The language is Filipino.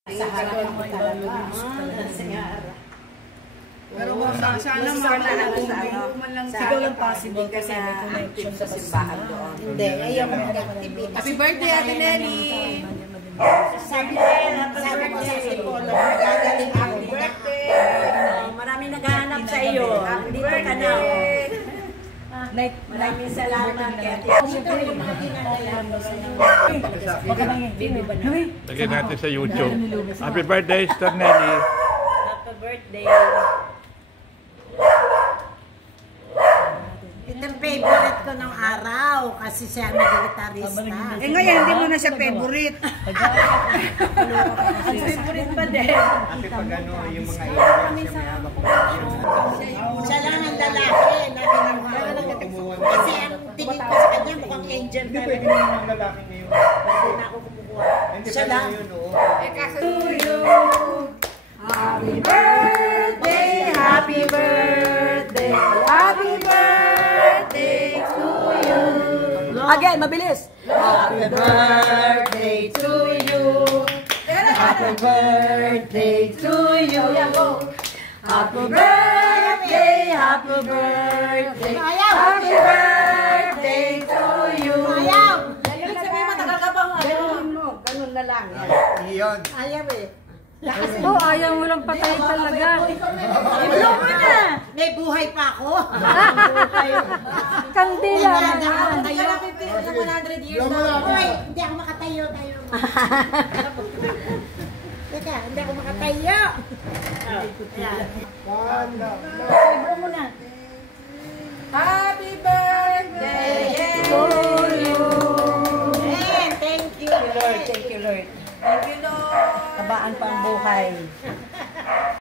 Sa harap mo talaga. Pero sana siguro lang possible kasi may connection sa simbahan doon. Hindi, ayaw ko mag-activate. Happy birthday, Ate Nelly! Sabi ko sa psikolog, gagaling ako birthday. Maraming naghahanap sa iyo. Dito ka na. Maraming salamat. Lagyan natin sa YouTube. Happy birthday, Sister Nelly. Happy birthday. Ito ang favorite ko ng araw kasi siya nag-gitarista. Eh ngayon, hindi mo na siya favorite. Favorite pa din. Kasi pag ano, yung mga ilan siya may hawak ko. Siya lang ang lalaki na kinuha. Kasi ang tingin ko sa kanya mukhang angel Hindi talaga. pwede mo yung lalaki ngayon. Hindi na ako kumukuha. Hindi Siya pwede lang. yun, oo. Happy birthday, happy birthday, happy birthday to you. Again, mabilis. Happy birthday to you. Happy birthday to you. Happy birthday, happy birthday, happy birthday to you. Ayaw! Ibig sabihin matagal ka bang Ganun na lang. Iyon. Ayaw eh. Oh, ayaw mo lang patay talaga. Iblo mo na! May buhay pa ako. Kandila na Tayo yan. na 100 years na. Hoy, hindi ako makatayo. Teka, hindi ako makatayo. Iblo mo na. Happy birthday to you. Thank you, Lord. Thank you, Lord. Thank you, Lord. Kabaan pa ang buhay.